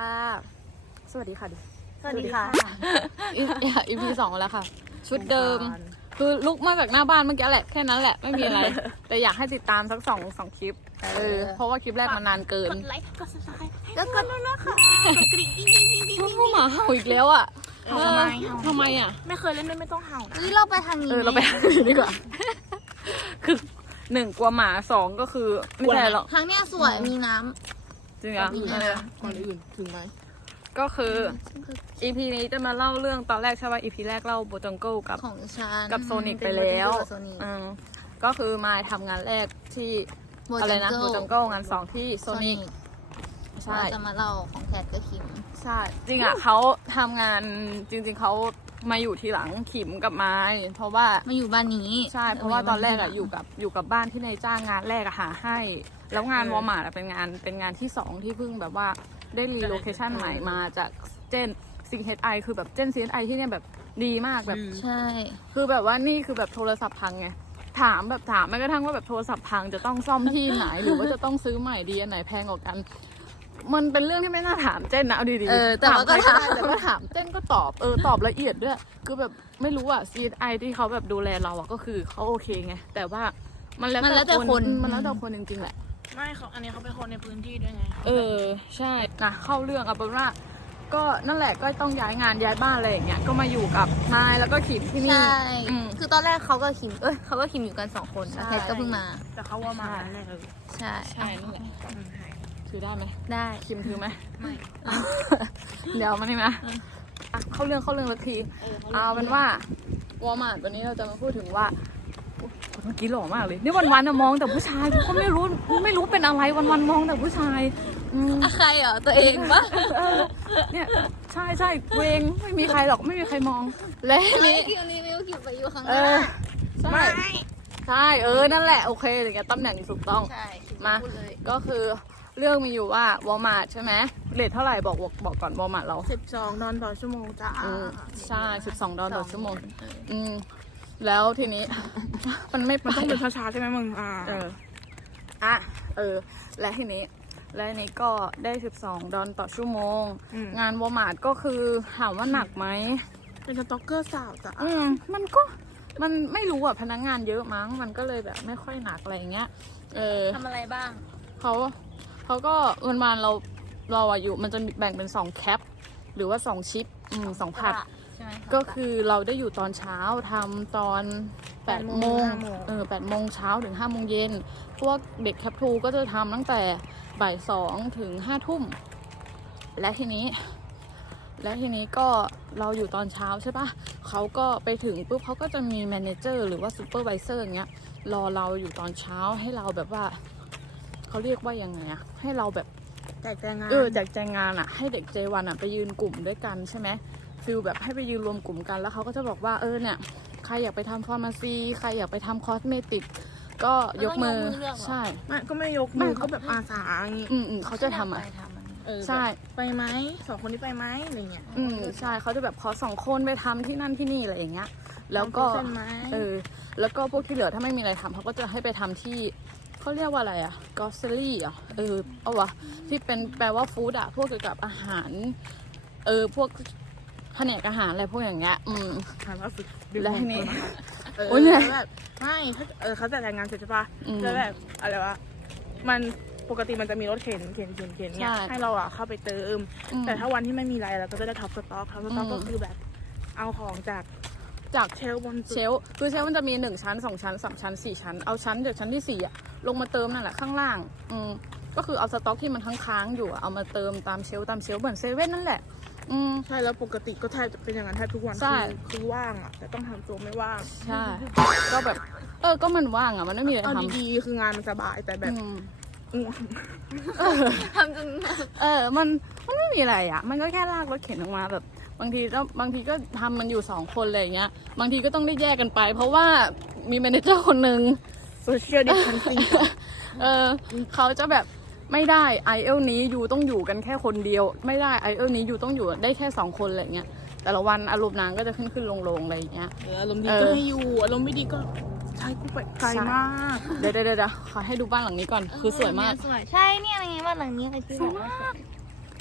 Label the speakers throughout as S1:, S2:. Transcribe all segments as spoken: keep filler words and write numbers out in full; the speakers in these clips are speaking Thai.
S1: สวัสดีค่ะดิ
S2: สวัสดีค่ะ
S1: อีพีสองแล้วค่ะชุดเดิมคือลุกมาจากหน้าบ้านเมื่อกี้แหละแค่นั้นแหละไม่มีอะไร แต่อยากให้ติดตามสักสองสองคลิปเออเพราะว่าคลิปแรกมันนานเกิน
S2: กดไลค์กดซับสไครต์แล้วกดด้วยนะคะกดกริ่งกิ๊งกิ๊งกิ๊งกิ๊งกิ๊ง
S1: หมาเห่าอีกแล้วอ่ะ
S2: ทำไม
S1: ทำไมอ่ะ
S2: ไม่เคยเล่นด้วยไม่ต้องเห่านะ
S3: เฮ้ยเราไปทางนี้
S1: เออเราไปทางนี้ดีกว่า คือหนึ่งกลัวหมาสองก็คือไม่ใช่หรอก
S3: ทางเนี้ยสวยมีน้
S1: จริงอ่ะ
S3: มี
S1: อะไร
S3: น้
S1: นะ
S2: คนอื่นถึงไหม
S1: ก็คือ อีพีนี้จะมาเล่าเรื่องตอนแรกใช่ป่ะ อีพีแรกเล่าโบจังเกิลกับ
S3: ำของฉัน
S1: กับโซนิกไปแล้ว
S3: กับโซนิก
S1: อืมก็คือมาทำงานแรกที่
S3: โบ
S1: อะไรนะ
S3: จัง
S1: โบ
S3: เกิล
S1: จังเกิลงานสองที่โซนิกใช่
S3: เราจะมาเล่าของแคทกับคิม
S1: ใช่ จริงอ่ะเขาทำงานจริงๆเขามาอยู่ทีหลังขิมกับไม้เพราะว่า
S3: มาอยู่บ้านนี้
S1: ใช่เพราะว่าตอนแรกอะอยู่กับอยู่กับบ้านที่นายจ้างงานแรกอะหาให้ แล้วงานวอลมาร์ทเป็นงานเป็นงานที่สองที่เพิ่งแบบว่าได้รีโลเคชั่นใหม่มาจากเจนซีเฮดไอคือแบบเจนซีเฮดไอที่เนี่ยแบบดีมากแบบ
S3: ใช่
S1: คือแบบว่านี่คือแบบโทรศัพท์พังไงถามแบบถามแม้กระทั่งว่าแบบโทรศัพท์พังจะต้องซ่อมที่ไหน หรือว่าจะต้องซื้อใหม่ดีอันไหนแพงกว่ากัน มันเป็นเรื่องที่ไม่น่าถามเจนนะเอาดีๆ
S3: เออแต่ว่าก็
S1: ถาม
S3: ถาม
S1: ใครได้แต่ว่าถามเจนก็ตอบเออตอบละเอียดด้วยคือแบบไม่รู้อะ ซี เอส ไอ ที่เขาแบบดูแลเราอะก็คือเขาโอเคไงแต่ว่ามันแล้ว
S3: มันแล้วแต่
S1: แต่
S3: คน
S1: มันแล้วแต่คนจริงๆแหละ
S2: ไม่เขาอันนี้เขาเป็นคนในพื้นที่ด้วยไง
S1: เออใช่นะเข้าเรื่องเอาเป็นว่าก็นั่นแหละก็ต้องย้ายงานย้ายบ้านอะไรอย่างเงี้ยก็มาอยู่กับนายแล้วก็ขิมที่นี่
S3: ใช่
S1: อืม
S3: คือตอนแรกเขาก็คิม เอ้ยเขาก็คิมอยู่กันสองคน
S1: ใช่
S3: แล้วแคทก็เพิ่งมา
S2: แต่เขาว่ามาแรกเลย
S3: ใช่
S1: ใช่นั่นแหละ
S2: อืมหาย
S1: ถือได้ไหม
S3: ได้
S1: คิมถือไหม
S2: ไม่
S1: เดี๋ยวมานี่มาอ่ะเข้าเรื่องเข้าเรื่องสักทีเอาเป็นว่าวอลมาร์ทวันนี้เราจะมาพูดถึงว่าเมื่อกี้หล่อมากเลยนี่วันๆอะมองแต่ผู้ชายก็ไม่รู้ไม่รู้เป็นอะไรวันๆมองแต่ผู้ชายอืม
S3: อะใครเหรอตัวเองปะ
S1: เออเนี่ยใช่ใช่ตัวเองไม่มีใครหรอกไม่มีใครมองและ
S3: ไอ้
S1: นี่
S3: คิวนี้นิ้วคิวไปอยู่ข้างห
S1: เอ
S3: น้า
S1: อใช่ใช่เออนั่นแหละโอเคอย่างเงี้ยตำแหน่งถูกต้อง
S3: ใช่คิว
S1: มา
S3: พูดเลย
S1: ก็คือเรื่องมีอยู่ว่าวอลมาร์ทใช่ไหมเรทเท่าไหร่บอกบอกบอกก่อนวอลมาร์ทเรา
S2: สิบสองดอลต่อชั่วโมงจ้า
S1: อืมใช่สิบสองดอลลาร์ต่อชั่วโมงอืมแล้วทีนี้ มันไม่ไป
S2: มันต้องเป็นช้าๆใช่ไหมมึงอ่า
S1: เอออ่ะเออ และทีนี้ และทีนี้ก็ได้สิบสองดอลลาร์ต่อชั่วโมง
S2: ม
S1: งานวอลมาร์ทก็คือถามว่าหนักไหม
S2: เป็นสต็อกเกอร์สาวจ้ะ
S1: อืมมันก็มันไม่รู้อ่ะพนักงานเยอะมั้งมันก็เลยแบบไม่ค่อยหนักอะไรอย่างเงี้ยเออ
S3: ทำอะไรบ้าง
S1: เขาเขาก็วันวานเราเราอะอยู่มันจะแบ่งเป็นสองแคปหรือว่าสองชิปอืมสองผัด
S3: ใช่ไหม
S1: ก็คือเราได้อยู่ตอนเช้าทำตอนแปดโมงเออแปดโมงเช้าถึงห้าโมงเย็นพวกเด็กแคปทูก็จะทำตั้งแต่บ่ายสองถึงห้าทุ่มและทีนี้ และทีนี้ก็เราอยู่ตอนเช้าใช่ปะเขาก็ไปถึงปุ๊บเขาก็จะมีแมเนเจอร์หรือว่าซูเปอร์วิเซอร์อย่างเงี้ยรอเราอยู่ตอนเช้าให้เราแบบว่าเขาเรียกว่ายังไงอะให้เราแบบ
S2: แจกแจงงาน
S1: เออแจกแจงงานอะให้เด็กเจวันอะไปยืนกลุ่มด้วยกันใช่ไหมฟิลแบบให้ไปยืนรวมกลุ่มกันแล้วเขาก็จะบอกว่าเออเนี่ยใครอยากไปทำฟาร์มาซีใครอยากไปทำคอสเมติกก็ยกมือใช่
S2: ไม่ก็ไม่ยกมือก็แบบอาสาอย่างงี้
S1: อืมอืมเขาจะทำอะ
S3: ไปทำอันนี้
S2: เออ
S1: ใช่
S2: ไปไหมสองคนนี้ไปไหมอะไรเงี้ย
S1: อืมใช่เขาจะแบบขอสองคนไปทำที่นั่นที่นี่อะไรอย่างเงี้ยแล้วก็
S2: ทำเส้นไหม
S1: เออแล้วก็พวกที่เหลือถ้าไม่มีอะไรทำเขาก็จะให้ไปทำที่เขาเรียกว่าอะไรอะกอสเซอรี่อะเออเอาวะที่เป็นแปลว่าฟู้ดอะพวกเกี่ยวกับอาหารเออพวกแผนกอาหารอะไรพวกอย่างเงี้ยอืม
S2: ถามว่าฝึก
S1: แล้วทีนี้
S2: เออ
S1: โอ้ยเหนื่อย
S2: แบบไม่ถ้าเออเขาจัดรายงานเสร็จใช่ปะ
S1: อืม
S2: แล้วแบบอะไรวะมันปกติมันจะมีรถเข็นเข็นเข็นเข็นเนี่ย
S1: ใช่
S2: ให้เราอ่ะเข้าไปเติม
S1: อืม
S2: แต่ถ้าวันที่ไม่มีอะไรเราก็จะได้ท็อปสต็อกท็อปสต็อก
S1: อืม
S2: ก็คือแบบเอาของจาก
S1: จาก
S2: เชลฟ์บน
S1: เชลฟ์คือเชลฟ์มันจะมีหนึ่งชั้นสองชั้นสามชั้นสี่ชั้นเอาชั้นจากชั้นที่สี่อะลงมาเติมนั่นแหละข้างล่างอืมก็คือเอาสต็อกที่มันค้างๆอยู่อะเอามาเติมตามเชลฟ์ตามเชลฟ์เหมือนเซเว่นนั่นแหละอืม
S2: ใช่แล้วปกติก็แทบจะเป็นอย่างนั้นแทบทุกวัน
S1: ใช่
S2: คือคือว่างอ่ะแต่ต้องทำตัวไม่ว่าง
S1: ใช่ก็แบบเออก็มันว่างอะมันไม่มีอะไร
S2: เอา
S1: ทำ
S2: ดีๆคืองานมันสบายแต่แบบ
S1: อืม
S2: ง่วง
S3: ทำจน
S1: เออ มัน มันไม่มีอะไรอ่ะ มันก็แค่ลากรถเข็นออกมาแบบ บางทีก็บางทีก็ทำมันอยู่สองคนอะไรอย่างเงี้ย บางทีก็ต้องได้แยกกันไป เพราะว่ามีแมเนเจอร์คนหนึ่ง
S2: โซเชียลดิสแทนซิ่ง
S1: เออ เขาจะแบบไม่ได้ไอเอลนี้อยู่ต้องอยู่กันแค่คนเดียว ไม่ได้ไอเอลนี้อยู่ต้องอยู่ได้แค่สองคนอะไรเงี้ย แต่ละวันอารมณ์นางก็จะขึ้นขึ้นลงลงอะไรอย่างเงี้ย
S2: เอออารมณ์ดี
S1: เออ
S2: ก็ให้อยู่อารมณ์ไม่ดีก็ใช่กูไปไกลมาก
S1: เดี๋ยวเดี๋ยวเดี๋ยวขอให้ดูบ้านหลังนี้ก่อน คือสวยมาก
S3: สวยใช่เนี่ยอะไรเงี้ยบ้านหลังนี้ใครที่บอกว่าสวย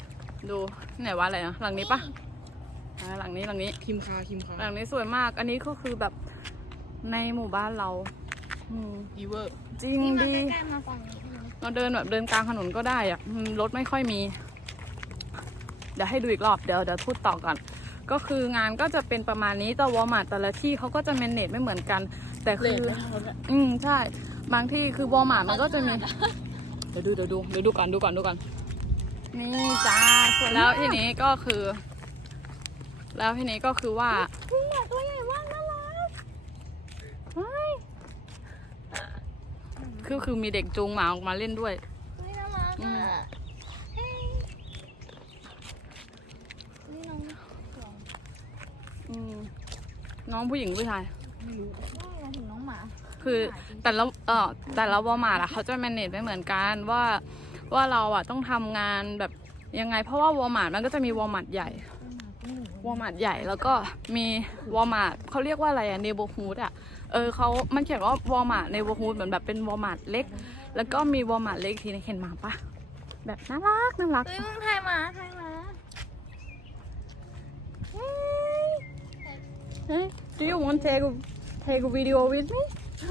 S1: ดูไหนว่าอะไรนะหลังนี้ปะอ่าหลังนี้หลังนี้
S2: คิมคาคิมคา
S1: หลังนี้สวยมากอันนี้ก็คือแบบในหมู่บ้านเราอืม
S2: ดีเวอร์
S1: จริง
S3: นี่มา
S1: ดี
S3: ใกล้ๆมาฝั่งนี้
S1: เราเดินแบบเดินกลางถนนก็ได้อะอืมรถไม่ค่อยมี เดี๋ยวให้ดูอีกรอบเดี๋ยวเดี๋ยวพูดต่อก่อนก็คืองานก็จะเป็นประมาณนี้แต่วอลมาร์ทแต่ละที่เขาก็จะแมเนจไม่เหมือนกัน แต่
S2: เล
S1: คื
S2: น
S1: อ
S2: ไม่เท่ากัน
S1: อืมใช่บางที่คือวอลมาร์ทมันก็จะมีเดี๋ยวดูเดี๋ยวดูเดี๋ยวดูก่อนดูก่อนดูก่อนนี่จ้าแล้วทีนี้ก็คือ แล้วทีนี้ก็คือว่า
S3: นี่หมาตัวใหญ่มากน่ารัก
S1: คือคือมีเด็กจูงหมาออกมาเล่นด้วย
S3: นี่น่ารัก
S1: อืม
S3: อ่ะเฮ้ยนี่น้องสอง
S1: อืมน้องผู้หญิงผู้ชาย
S2: ไม่รู้
S3: นี่ไงถึงน้องหมา
S1: คือแต่ละเออแต่ละวอลมาร์ทอะเขาจะแมเนจไม่เหมือนกันว่าว่าเราอะต้องทำงานแบบยังไง เพราะว่าวอลมาร์ทมันก็จะมีวอลมาร์ทใหญ่วอลมาร์ทใหญ่แล้วก็มีวอลมาร์ทเขาเรียกว่าอะไรอะเนเบอร์ฮูดอะเออเขามันเขียนว่าวอลมาร์ทเนเบอร์ฮูดเหมือนแบบเป็นวอลมาร์ทเล็ก แล้วก็มีวอลมาร์ทเล็กทีนึงเห็นหมาปะแบบน่ารักน่ารัก
S3: เฮ้ยมึงถ่ายหมาถ่ายหมา
S1: เฮ้ย do you want take a take a video with me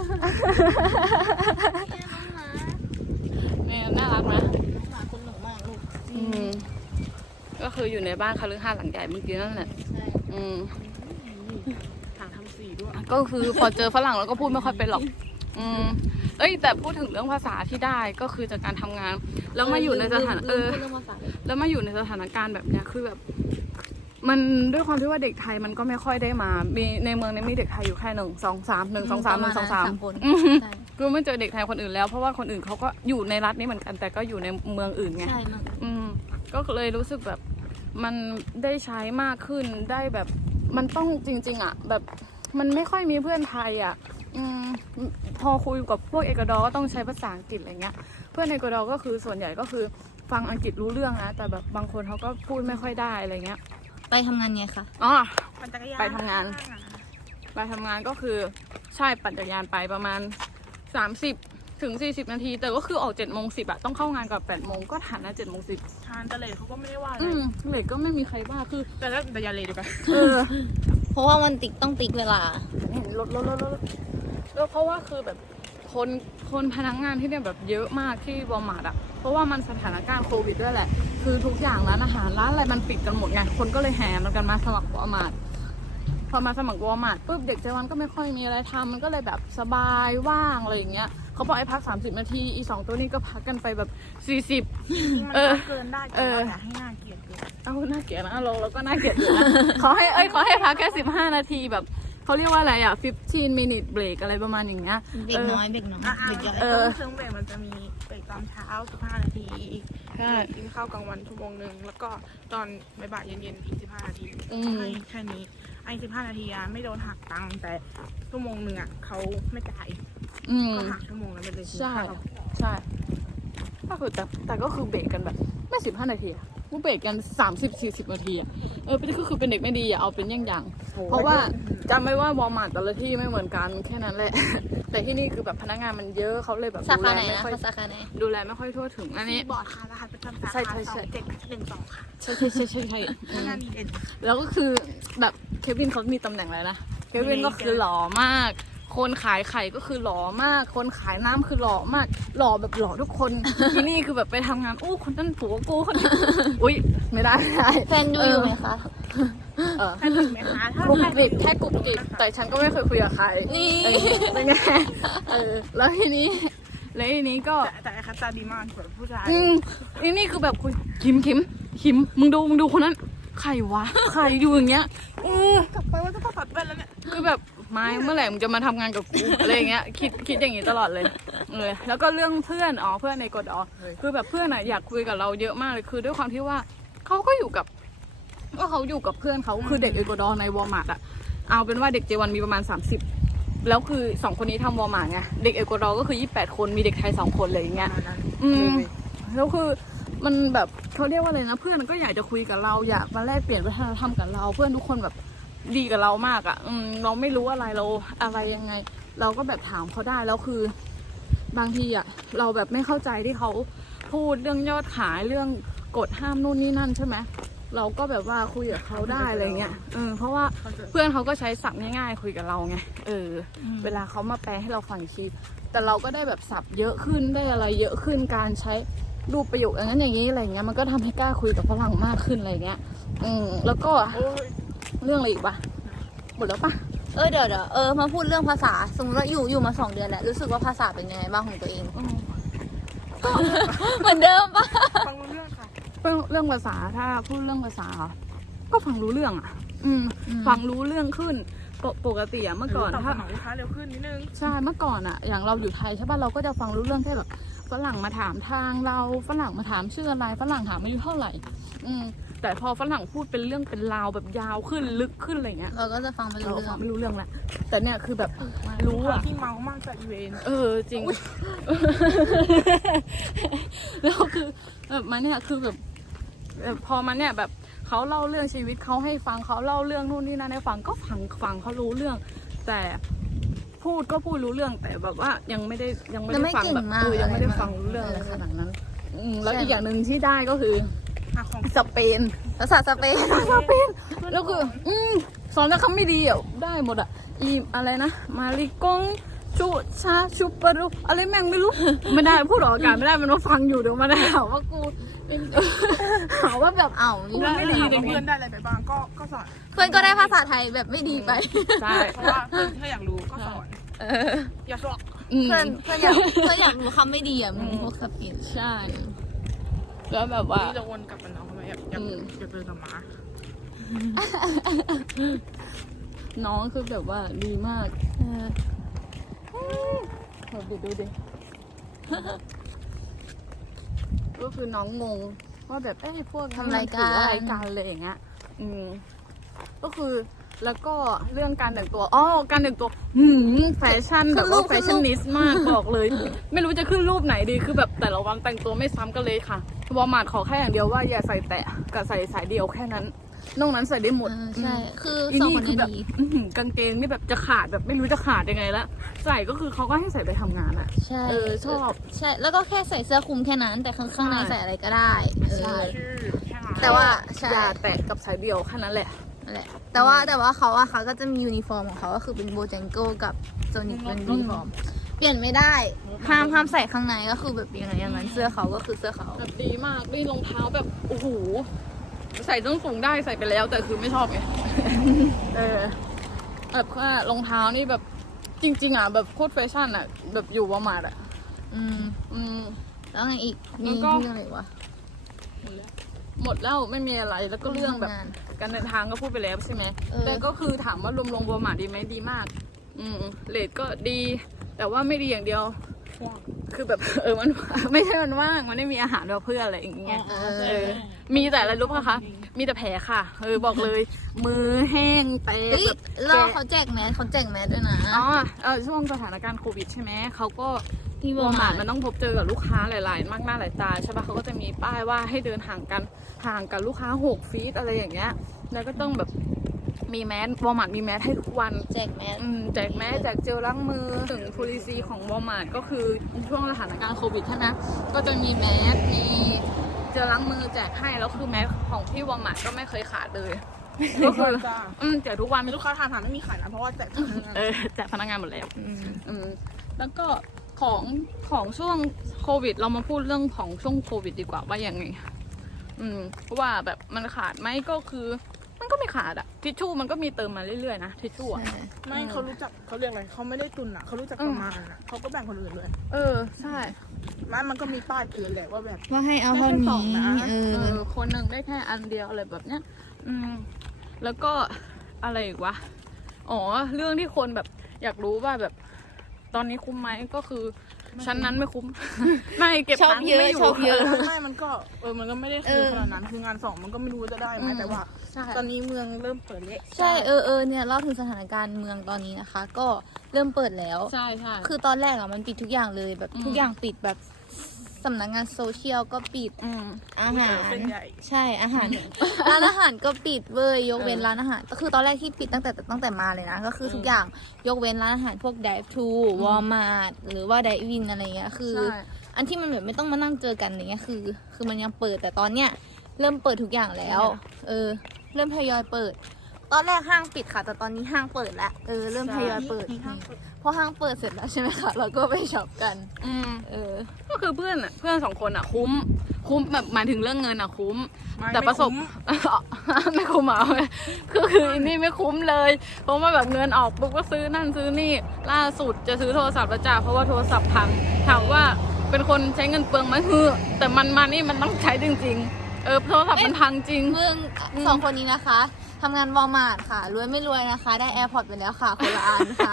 S3: เนี่ยน้องหมา
S1: เนี่ยน่ารักนะ
S3: น้องหมาคุณหนูมากลูก
S1: อืมก็คืออยู่ในบ้านคฤหาสน์หลังใหญ่เมื่อกี้นั่นแหละ
S3: ใช่
S1: อืม
S2: ทางทำสีด้วย
S1: ก็คือพอเจอฝรั่งแล้วก็พูดไม่ค่อยเป็นหรอก อืม เอ้ยแต่พูดถึงเรื่องภาษาที่ได้ก็คือจากการทำงาน แล้วมาอยู่ในสถานเออ
S3: พูดเรื่องภาษา
S1: แล้วมาอยู่ในสถานการณ์แบบเนี้ยคือแบบ มันด้วยความที่ว่าเด็กไทยมันก็ไม่ค่อยได้มา มีในเมืองนี้มีเด็กไทยอยู่แค่หนึ่งสองสามหนึ่งสองสามหนึ่งสองสาม
S3: คน
S1: อืม
S3: ใช่
S1: คือไม่เจอเด็กไทยคนอื่นแล้วเพราะว่าคนอื่นเขาก็อยู่ในรัฐนี้เหมือนกันแต่ก็อยู่ในเมืองอื่นไง
S3: ใช่มึง
S1: อืมก็เลยรู้สึกแบบมันได้ใช้มากขึ้นได้แบบมันต้องจริง ๆ อ่ะ แบบมันไม่ค่อยมีเพื่อนไทยอ่ะ อืมพอคุยกับพวกเอกวาดอร์ก็ต้องใช้ภาษาอังกฤษอะไรเงี้ยเพื่อนเอกวาดอร์ก็คือส่วนใหญ่ก็คือฟังอังกฤษรู้เรื่องนะแต่แบบบางคนเขาก็พูดไม่ค่อยได้อะไรเงี้ย
S3: ไปทำงานไงคะ
S1: อ๋อ
S2: ปั่นจักรยาน
S1: ไปทำงาน ไปทำงานก็คือใช่ปั่นจักรยานไปประมาณสามสิบถึงสี่สิบนาที แต่ก็คือออกเจ็ดโมงสิบอะต้องเข้างานกับแปดโมงก็ทันนะเจ็ดโมงสิบ
S2: ทานตะเลเขาก็ไม่ได้ว่าอะไร
S1: อืมเลทก็ไม่มีใครบ้าคือ
S2: แต่ถ้าแต่อยาเลยดีกว่า
S1: เออ
S3: เพราะว่ามันติ๊กต้องติ๊กเวลา
S1: เห็นรถรถรถรถแล้วเพราะว่าคือแบบคนคนพนักงานที่เนี่ยแบบเยอะมากที่วอลมาร์ทอะเพราะว่ามันสถานการณ์โควิดด้วยแหละ คือทุกอย่างร้านอาหารร้านอะไรมันปิดกันหมดไงคนก็เลยแห่กันมาสมัครวอลมาร์ทพอมาสมัครวอลมาร์ทปุ๊บเด็กเจวันก็ไม่ค่อยมีอะไรทำมันก็เลยแบบสบายว่างอะไรอย่างเงี้ยเขาบอกให้พักสามสิบนาทีอีสองตัวนี้ก็พักกันไปแบบสี่สิบ
S2: มัน
S1: เออ
S2: เกินได้
S1: เอ
S2: แต่
S1: อ
S2: เราอยากให้น่าเกลียดเกิน
S1: เอ้าน่าเกลียดนะเราเราก็น่าเกลียดอยู่นะ เขาให้เอ้ยเขาให้พักแค่สิบห้านาทีแบบเขาเรียกว่าอะไรอ่ะ15 minute break อะไรประมาณอย่างเงี้ย
S3: เด็กน้อยเด็กน้อย
S2: อ่ะ
S3: เด็กใหญ่
S2: ๆ
S1: เอ
S2: ไอ้
S1: อ
S2: เครื่องเบรกมันจะมีเบรกตอนเช้าสิบห้านาที
S1: ใช่
S2: กินข้าวกลางวันชั่วโมงหนึ่งแล้วก็ตอนบ่ายๆเย็นๆอีกสิบห้านาที
S1: อืม
S2: ให้แค่นี้ไอ้สิบห้านาทีอะไม่โดนหักตังค์แต่ชั่วโมงหนึ่งอะเขาไม่จ่าย
S1: อืม
S2: ก็หักชั่วโมงนั้นไปเลย
S1: ใช่
S2: ค่า
S1: ใช่ก็คือแต่แต่ก็คือเบรกกันแบบไม่สิบห้านาทีอะกูเบรกกันสามสิบสี่สิบนาทีอะเออเป็นก็คือเป็นเด็กไม่ดีอย่าเอาเป็นอย่างอย่างๆเพราะว่าจำไว้ว่าวอลมาร์ทแต่ละที่ไม่เหมือนกันแค่นั้นแหละ แต่ที่นี่คือแบบพนักงานมันเยอะเขาเลยแบบ
S3: สา
S1: ดู
S3: ขา
S1: แล
S3: ไหน
S1: ไม่
S3: นะ
S1: ค่อย
S3: สาขาไหน
S1: ดูแลไม่ค่อยทั่วถึงอันนี้
S2: บอร์ดค่ะรหัสประจำสา
S1: ใช่
S2: ขา
S1: ใช่ใช่
S2: สองเจ็ดหนึ่งสองค่ะ
S1: ใช่ใช่ใช่ใช่ใช่
S2: พนักงานดีเด่น
S1: แล้วก็คือแบบเควินเขามีตำแหน่งอะไรนะ เควินก็คือหล่อมาก คนขายไข่ก็คือหล่อมาก คนขายน้ำคือหล่อมาก หล่อแบบหล่อทุกคน ที่นี่คือแบบไปทำงานอู้คนนั้นผัวกูคนนี้ อุ้ยไม่ได้ไม่ได้
S3: แฟนดูอยู่ไหมคะ
S1: เออ
S2: ใครถึงไหมคะถ้าก
S1: รุบ
S2: ใคร
S1: กริบแค่กรุบกริบแต่ฉันก็ไม่เคยคุยกับใคร
S3: นี่
S1: เออเป็นไงเออแล้วทีนี้แล้วทีนี้ก็
S2: แต่แต่ไอ้คัตตาดีมากแบบผู้ชาย
S1: อืมนี่นี่คือแบบคุยคิมคิมคิมมึงดูมึงดูคนนั้นใครวะใครอยู่อย่างเงี้ยเออ
S2: กลับไปว่าจะต้องตัดแว่นแล้วเนี่ย
S1: คือแบบไม่เมื่อไหร่มึงจะมาทำงานกับกูอะไรอย่างเงี้ยคิดคิดอย่างงี้ตลอดเลยเออแล้วก็เรื่องเพื่อนอ๋อเพื่อนในกดอ๋อคือแบบเพื่อนอะอยากคุยกับเราเยอะมากเลยคือด้วยความที่ว่าเขาก็อยู่กับก็เขาอยู่กับเพื่อนเขาคือเด็กเอกวาดอร์ในวอลมาร์ทอะเอาเป็นว่าเด็กเจวันมีประมาณสามสิบแล้วคือสองคนนี้ทำวอลมาร์ทไงเด็กเอกวาดอร์ก็คือยี่สิบแปดคนมีเด็กไทยสองคนเลยอย่างเงี้ย
S2: ประมาณนั้น
S1: อืมแล้วคือมันแบบเขาเรียกว่าอะไรนะเพื่อนก็อยากจะคุยกับเราอยากมาแลกเปลี่ยนวัฒนธรรมกับเราเพื่อนทุกคนแบบดีกับเรามากอะ่ะอืมเราไม่รู้อะไรเราอะไรยังไง เราก็แบบถามเขาได้แล้วคือบางทีอะ่ะเราแบบไม่เข้าใจที่เขาพูดเรื่องยอดขายเรื่องกฎห้ามนู่นนี่นั่นใช่ไหมเราก็แบบว่าคุยกับเขาได้อะไรเงี้ยเออเพราะว่าเพื่อนเขาก็ใช้ศัพท์ง่ายๆคุยกับเราไงเออเวลาเขามาแปลให้เราฟังอีกทีแต่เราก็ได้แบบศัพท์เยอะขึ้นได้อะไรเยอะขึ้นการใช้รูปประโยคอย่างนั้นอย่างนี้อะไรเงี้ยมันก็ทำให้กล้าคุยกับฝรั่งมากขึ้นอะไรเงี้ยอืมแล้วก็
S2: โอ้ย
S1: เรื่องอะไรอีกปะหมดแล้วปะ
S3: เออเดี๋ยวเดี๋ยวเออมาพูดเรื่องภาษาสมมติว่าอยู่อยู่มาสองเดือนแล้วรู้สึกว่าภาษาเป็นยังไงบ้างของตัวเอง
S1: อืม
S3: เหมือนเดิมปะ
S2: ฟังรู้เรื่องค่ะ
S1: เรื่องเรื่องภาษาถ้าพูดเรื่องภาษาก็ฟังรู้เรื่องอ่ะ อืมฟังรู้เรื่องขึ้นปกปกติอะเมื่อก่อน
S2: ตอบส
S1: ถ้า
S2: นองลูกค้าเร็วขึ้นนิดนึง
S1: ใช่เมื่อก่อนอะอย่างเราอยู่ไทยใช่ป่ะเราก็จะฟังรู้เรื่องแค่แบบฝรั่งมาถามทางเราฝรั่งมาถามชื่ออะไรฝรั่งถามอายุเท่าไหร่ อืมแต่พอฝรั่งพูดเป็นเรื่องเป็นราวแบบยาวขึ้นลึกขึ้นอะไรเงี้ย
S3: เราก็จะฟังไม่รู้
S1: เรา
S3: เรื่อ
S1: ฟั
S3: ง
S1: งไม่รู้เรื่องแหละแต่เนี่ยคือแบบรู้อะ
S2: ที่เมามากจากอีเวนต์
S1: เออจริง แล้วคือแบบมันเนี่ยคือแบบแบบพอมันเนี่ยแบบเขาเล่าเรื่องชีวิตเขาให้ฟังเขาเล่าเรื่องนู่นนี่นั่นให้ฟังก็ฟังฟังเขารู้เรื่อง แต่พูดก็พูดรู้เรื่องแต่แบบว่ายังไม่ได้ยังไม่ได้ฟังแบบเออยังไม่ได้ฟังรู้เรื่องอะไรขนาดนั้นอืมแล้วอีกอย่างหนึ่งที่ได้ก็คือ
S2: หาของ
S1: สเปน
S3: ภาษาสเปน
S1: สเปนแล้วคืออืมสอนแล้วคำไม่ดีอ่ะได้หมดอ่ะอีอะไรนะมาริกงชูชาชูปารุอะไรแม่งไม่รู้ ไม่ได้พูดออกอากาศไม่ได้มันมาฟังอยู่เดี๋ยวมาได้หาว่ากูเป็นหาว่าแบบ
S3: เอ้า
S2: พูดไม่ดีกับเพื่อนได้อะไรไปบ้างก็ก็สอน
S3: เพื่อนก็ได้ภาษาไทยแบบไม่ดีไป
S1: ใช่
S2: เพราะว่าเพื่อนถ้าอยากรู้ก็สอน
S3: เออ
S2: อย่าสอน
S1: อืม
S3: เพื่อนเพื่อนอยากเพื่อนอยากรู้คำไม่ดีอ่ะมึงพวกสเปน
S1: ใช่แล้วแบบว่า
S2: นี่จะวนกลับมาน้องทำไมอยากอยาก
S1: อืม
S2: อยากเดินกับหมา
S1: น้องคือแบบว่าดีมาก
S3: เออ
S1: เออดูดูดิ ก็คือน้องงงว่าแบบเอ้ยพวกนี้มันถืออะไรกันเลยอย่างเงี้ย อืม ก็คือแล้วก็เรื่องการแต่งตัวอ๋อการแต่งตัวหืมแฟชั่นแบบว่าแฟชั่นนิสต์มากบอกเลย ไม่รู้จะขึ้นรูปไหนดีคือแบบแต่ละวันแต่งตัวไม่ซ้ำกันเลยค่ะวอลมาร์ทขอแค่อย่างเดียวว่าอย่าใส่แตะกับใส่สายเดียวแค่นั้นนอกนั้นใส่ได้หมด
S3: เออใช่ คือ
S1: อี
S3: สอง
S1: นี่
S3: คน
S1: คือ
S3: นี้
S1: แบบ
S3: ดี
S1: อื้อหือกางเกงนี่แบบจะขาดแบบไม่รู้จะขาดยังไงละใส่ก็คือเขาก็ให้ใส่ไปทำงานอะ
S3: ใช่
S1: เออชอบ
S3: ใช่ แล้วก็แค่ใส่เสื้อคลุมแค่นั้น แต่ข้างข้างในใส่อะไรก็ได้เออ
S1: ใช่
S2: ชื่อแค่นั้น
S3: แต่ว่าใช่
S1: อย่าแตะกับสายเดียวแค่นั้นแหละ
S3: นั่นแหละแต่ว่าแต่ว่าเขาอะค่ะก็จะมียูนิฟอร์มของเขาก็คือเป็นโบจังโก้กับโจนิกเป็นยูนิฟอร์ม เปลี่ยนไม่ได้ห้ามห้ามใส่ข้างในก็คือแบบยังไงอย่างนั้นเสื้อเขาก็คือเสื้อเขา
S1: แบบดีมากนี่รองเท้าแบบโอ้โหใส่ส้นสูงได้ใส่ไปแล้วแต่คือไม่ชอบไง เออแบบว่ารองเท้านี่แบบจริง ๆอ่ะแบบโคตรแฟชั่นอ่ะแบบอยู่วอลมาร์ทอ่ะ
S3: อืม
S1: อืม
S3: แล้วไงอีกมี
S1: แล้วก็
S3: เรื่องอะไรวะ
S1: หมดแล้วไม่มีอะไรแล้วก็เรื่องแบบ
S3: ทำงาน
S1: การเดินทางก็พูดไปแล้วใช่ไหม
S3: เออ
S1: แต่ก็คือถามว่ารวมรวมวอลมาร์ทดีไหมดีมาก อืมเลทก็ดี แต่ว่าไม่ดีอย่างเดียว คือแบบ เออมัน ไม่ใช่มันว่างมันไม่มีอาหารเพื่ออะไรอย่างเงี้ย
S3: เอ
S1: เอ
S3: อ
S1: อ มีแต่อะไรรู้ป่ะคะ มีแต่แผลค่ะ เออบอกเลย มือแห้งแตก
S3: เฮ้ย
S1: แบบ
S3: แล้ว
S1: แกะ
S3: เขาแจกแมสเขาแจกแมสด้วยนะ
S1: อ๋อเออช่วงสถานการณ์โควิดใช่ไหม เขาก็
S3: ที่
S1: วอลมาร์ท
S3: Walmart
S1: มันต้องพบเจอกับลูกค้าหลาย ๆ มากหน้าหลายตาใช่ป่ะเขาก็จะมีป้ายว่าให้เดินห่างกัน ห่างกับลูกค้าหกฟีตอะไรอย่างเงี้ย แล้วก็ต้องแบบมีแมสวอลมาร์ทมีแมสให้ทุกวัน
S3: แจกแมส
S1: อืมแจกแมสแจกเจลล้างมือถึง policy ของ Walmart ก็คือช่วงสถานการณ์โควิดใช่ไหมก็จะมีแมสมีเจลล้างมือแจกให้แล้วคือแมสของที่ Walmart ก็ไม่เคยขาดเลยก็คือ
S2: จ้า
S1: อืมแจกทุกวัน
S2: มีลูกค้าถามหาไม่มีขายนะเพราะว่าแจกทางงาน
S1: เออแจกพนักงานหมดแล้ว
S3: อืม
S1: อืมแล้วก็ของของช่วงโควิด เรามาพูดเรื่องของช่วงโควิดดีกว่าว่ายังไงอืมเพราะว่าแบบมันขาดไหมก็คือมันก็ไม่ขาดอะทิชชู่มันก็มีเติมมาเรื่อยๆนะทิชชู่อะ
S3: ใช่
S2: ไม่เขารู้จักเขาเรียกอะไรเขาไม่ได้ตุนอ่ะเขารู้จักประมาณอ่ะเขาก็แบ่งคนอื่นเลย
S1: เออใช่
S2: มันมันก็มีป้ายเตือนแหละว่าแบบ
S3: ว่าให้เอาเท่า
S2: ได้แค่สอง
S3: นี้
S2: นะ
S3: เอ
S1: เอ
S3: อ
S1: อคนหนึ่งได้แค่อันเดียวอะไรแบบเนี้ย อืม แล้วก็อะไรอีกวะ อ๋อ เรื่องที่คนแบบอยากรู้ว่าแบบ ตอนนี้คุ้มไหมก็คือชั้นนั้นไม่คุ้ม ไม่เก็บ
S3: ชอบ
S1: ตังค์
S3: เยอะ
S1: ไม่อยู่
S3: ชอบเยอะ
S2: ไม่มันก็เออมันก็ไม่ได้คือขนาดนั้นคืองานสองมันก็ไม่รู้ว่าจะได้ไหมแต่ว่า
S1: ใช่
S2: ตอนนี้เมืองเริ่มเปิดเละ
S3: ใช่เออเออเนี่ยเล่าถึงสถานการณ์เมืองตอนนี้นะคะ ก็เริ่มเปิดแล้ว
S1: ใช่ใช่
S3: คือตอนแรกอะมันปิดทุกอย่างเลยแบบ
S1: อืม
S3: ทุกอย่างปิดแบบสำนักงานโซเชียลก็ปิด
S1: อืม
S3: อาหาร
S2: เส้นใหญ่
S3: ใช่อาหาร ร้านอาหารก็ปิดเว้ยยกเว้นร้านอาหารก็คือตอนแรกที่ปิดตั้งแต่ตั้งแต่มาเลยนะ ก็คือทุกอย่างยกเว้นร้านอาหารพวก Dive to Walmart หรือว่า Dive in อะไรเงี้ยคือ
S1: ใช่
S3: อันที่มันแบบไม่ต้องมานั่งเจอกันอย่างเงี้ยคือ คือมันยังเปิดแต่ตอนเนี้ยเริ่มเปิดทุกอย่างแล้ว เออ เริ่มทยอยเปิด ตอนแรกห้างปิดค่ะ แต่ตอนนี้ห้างเปิดแล้วเออเริ่มทยอยเปิด
S2: ใช่ห้างเปิด
S3: พอห้างเปิดเสร็จแล้วใช่ไหมคะเราก็ไปช็อปกัน
S1: อืม
S3: เออ
S1: ก็คือเพื่อนอ่ะเพื่อนสองคนอ่ะคุ้มคุ้มแบบหมายถึงเรื่องเงินอ่ะคุ้ม
S2: ไม่
S1: แต่ประสบ
S2: ไม่คุ้ม
S1: ไม่คุ้มอ่ะคือคืออันนี่ไม่คุ้มเลย เพราะว่าแบบเงินออกปุ๊บก็ซื้อนั่นซื้อนี่ล่าสุดจะซื้อโทรศัพท์แล้วจ้าเพราะว่าโทรศัพท์พังถามว่าเป็นคนใช้เงินเปลืองไหมคือแต่มันมานี่มันต้องใช้จริงๆเออโทรศัพท์มันพังจริง
S3: มึงสองคนนี้นะคะทำงานวอลมาร์ทค่ะ รวยไม่รวยนะคะ ได้แอร์พอร์ตไปแล้วค่ะ คนละอันค่ะ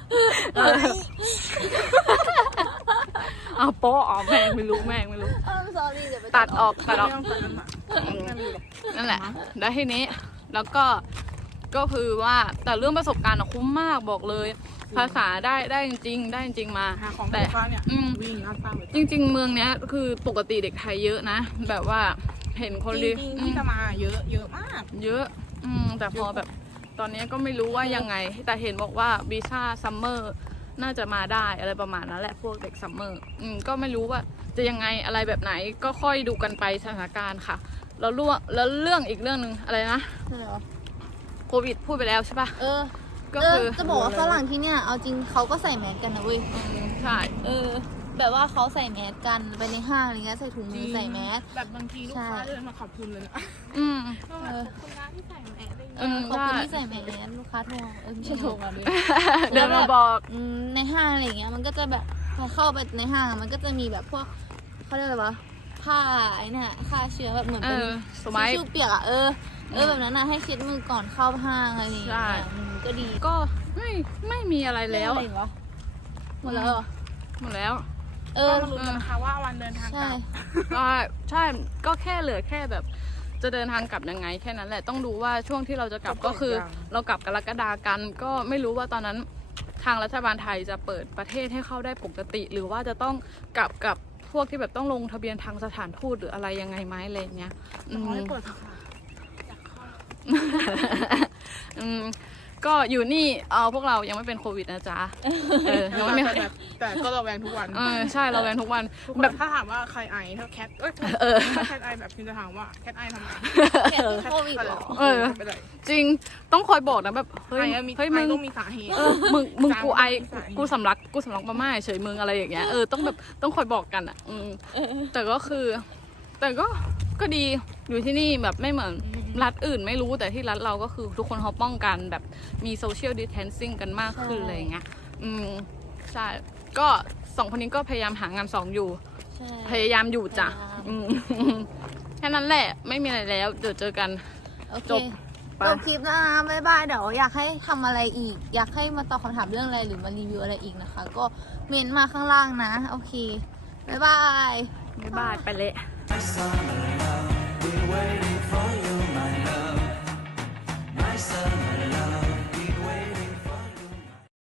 S1: เอาโป๊ะออกแม่งไม่รู้แม่งไม่รู้
S3: I'm sorry เดี๋ยวไป
S1: ตัดออกตัดออก
S2: ไม่ต้องตัดน้ำหนักไม่มีหรอก
S1: นั่นแหละ แล้วทีนี้ แล้วก็ ก็คือว่า แต่เรื่องประสบการณ์อะคุ้มมากบอกเลย ภาษาได้ ได้จริงๆ ได้จริงๆมา
S2: หาของ
S1: แต่
S2: ไฟฟ้าเนี่ย
S1: อืม
S2: วิ่งน้ำฟ้าเลย
S1: จริง ๆ เมืองเนี้ย คือปกติเด็กไทยเยอะนะ แบบว่า เห็นคน
S2: จ
S1: ดี
S2: ริงๆที่จะมาเยอะเยอะมาก
S1: เยอะ อืม แต่พอแบบ ตอนนี้ก็ไม่รู้ว่ายังไง แต่เห็นบอกว่าวีซ่าซัมเมอร์น่าจะมาได้อะไรประมาณนั้นแหละ พวกเด็กซัมเมอร์ อืม ก็ไม่รู้ว่าจะยังไงอะไรแบบไหน ก็ค่อยดูกันไปสถานการณ์ค่ะ แล้วเรื่องแล้วเรื่องอีกเรื่องหนึ่งอะไรนะ โควิดพูดไปแล้วใช่ปะ
S3: เออ
S1: ก็
S3: เอ
S1: คือ อ
S3: จะบอกว่าฝรั่งที่เนี่ย เอาจริงเขาก็ใส่แมสกันนะเว้ย
S1: อืมใช่
S3: เออ แบบว่าเขาใส่แมสกันไปในห้างอะไรเงี้ยใส่ถุงมือใส่แมส
S2: แบบบางทีลูกค้าเดินมาขอบคุณเลยนะ
S1: อืม
S2: ก็แบบขอบคุณนะที่ใส่แมสอะไรอย่าง
S1: เอ
S2: เงี้ย
S1: อ
S3: ขอบคุณ
S1: ใช่
S3: ที่ใส่แมสลูกค้าโทรเออไม่ใช่โทรมาเลย
S1: เดินมาบอก
S3: อืมในห้างอะไรเงี้ยมันก็จะแบบพอเข้าไปในห้างอะมันก็จะมีแบบพวกเขาเรียกอะไรวะผ้าไอ้เนี่ยฆ่าเชื้อแบบเหมือน
S1: เอ
S3: เป็น
S1: อสมัย
S3: ทิชชู่เปียกอะเออเออแบบนั้นนะให้เช็ดมือก่อนเข้าห้างอะไรอย่างเงี้
S1: ใช่
S3: ยอืมก็ดี
S1: ก็ไม่ไม่มีอะไรแล้ว
S3: เรื่องอะไรอีกวะหมดแล้วเหรอ
S1: หมดแล้ว
S3: เอ
S2: ก็
S3: อ
S2: มาลุ้นกันนะคะว่าวันเดินทางก
S3: ใช่
S2: ลับ
S1: ก็ใช่ก็แค่เหลือแค่แบบ จะเดินทางกลับยังไงแค่นั้นแหละต้องดูว่าช่วงที่เราจะกลับก็คือ เรากลับกรกฎากัน ก็ไม่รู้ว่าตอนนั้นทางรัฐบาลไทยจะเปิดประเทศให้เข้าได้ปกติ หรือว่าจะต้องกลับกับพวกที่แบบต้องลงทะเบียนทางสถานทูตหรืออะไรยังไงไหมอะไรอย่างเงี้ยอื
S2: ขอ
S1: ม
S2: ให้เปิดเถอะค่ะอยากเข้า
S1: อืมก็อยู่นี่เออพวกเรายังไม่เป็นโควิดนะจ๊ะเออยังไม่มี
S2: แต่แบบแต่ก็ระแวงทุกวัน
S1: เออใช่เราแวงทุกวัน
S2: ทุก
S1: แบ
S2: แบบ บถ้าถามว่าใครไอถ้าแคทเอ้ย
S1: เออ
S2: ถ้าแคทไอแบบพิมจะถามว่าแคทไอทำไม
S3: แค่มีโควิดเหรอ
S1: เออ
S2: ไปเลย
S1: จริงต้องคอยบอกนะแบบเฮ้ย
S2: ไออะมี
S1: เฮ้ย
S2: ไอ
S1: มึง
S2: ต้องมีสาเหตุ
S1: เออมึงมึงกูไอ
S2: จำ
S1: กูสำลักกูสำลักมาม่าเฉยมึงอะไรอย่างเงี้ยเออต้องแบบต้องคอยบอกกันอ่ะอืมแต่ก็คือ แต่ก็ก็ดีอยู่ที่นี่แบบไม่เหมือนรัฐอื่นไม่รู้แต่ที่รัฐเราก็คือทุกคนเขาป้องกันแบบมีโซเชียลดิสเทนซิ่งกันมากขึ้น
S3: ใช่
S1: อะไรอย่างเงี้ยอืมใช่ก็สองคนนี้ก็พยายามหางานสองอยู่
S3: ใช่
S1: พยายามอยู่จ้ะ
S3: พยายาม
S1: อืมแค่นั้นแหละไม่มีอะไรแล้วเดี๋ยวเจอกัน
S3: โอเค
S1: จบไป
S3: จบคลิปแล้วนะบ๊ายบายเดี๋ยวอยากให้ทำอะไรอีก อยากให้มาตอบคำถามเรื่องอะไรหรือมารีวิวอะไรอีกนะคะ ก็เมนต์มาข้างล่างนะ โอเคบ๊ายบาย
S1: บ๊ายบายไปเลย
S4: Been waiting